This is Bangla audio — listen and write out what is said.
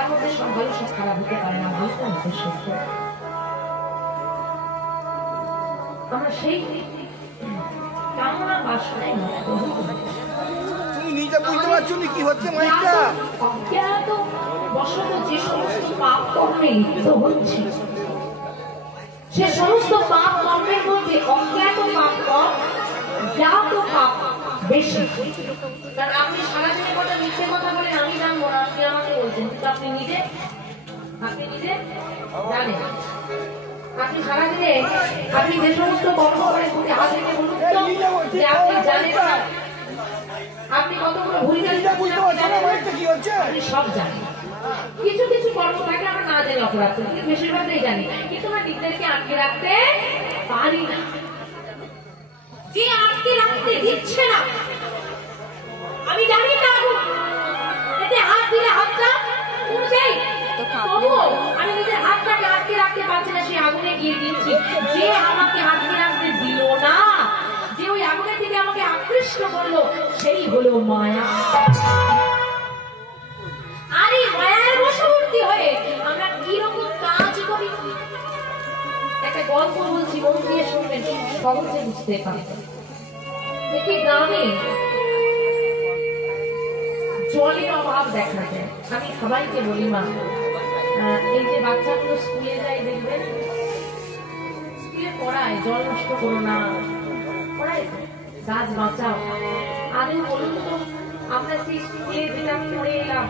তার মধ্যে সব ভালো সব খারাপ হতে পারে না, ভালোটা হতে সত্য। আমরা সেই কামনা বাসনায় নিজে বুঝতে পারছো কি হচ্ছে মাইকটা অজ্ঞাত বশত যে সমস্ত পাপ কর্মে লিপ্ত হচ্ছে, সে সমস্ত পাপ কর্মের মধ্যে অজ্ঞাত পাপ কম, জ্ঞাত পাপ বেশি। কারণ আপনি সারাদিনের কথা মিথ্যে কথা বলেন, আমি জানবো না, আপনি আমাকে বলছেন, কিন্তু আপনি নিজে জানেন। আপনি সারাদিনে আপনি যে সমস্ত কর্ম করেন হাত থেকে বলুন তো যে আপনি জানেন না আপনি কতগুলো ভুল আপনি সব জানেন। কিছু কিছু কর্ম থাকে আমরা না জেনে অপরাধ করি, কিন্তু বেশিরভাগই জানি, কিন্তু আমরা নিজেদেরকে আটকে রাখতে পারি না। যে আটকে রাখতে দিচ্ছে না, আমি জানি না এতে হাত দিলে হাতটা উঠেই, তবুও আমি নিজের হাতটাকে আটকে রাখতে পারছি না, সেই আগুনে গিয়ে দিচ্ছি। যে আমাকে আটকে রাখতে দিল না, যে ওই আগুনের থেকে আমাকে আকৃষ্ট করলো, সেই হলো মায়া। আর এই মায়ার বশবর্তী হয়ে আমরা কিরকম কাজ করি, একটা গল্প বলছি, মন দিয়ে শুনবেন, সহজে বুঝতে পারবেন। একটি গ্রামে জলের অভাব দেখা যায়। আমি সবাইকে বলি, মা এই যে বাচ্চাগুলো স্কুলে যায় দেখবেন, স্কুলে পড়ায় জল নষ্ট করো না, পড়ায় গাছ বাঁচাও। আগে বলুন তো আমরা সেই স্কুলে যেটা পড়ে এলাম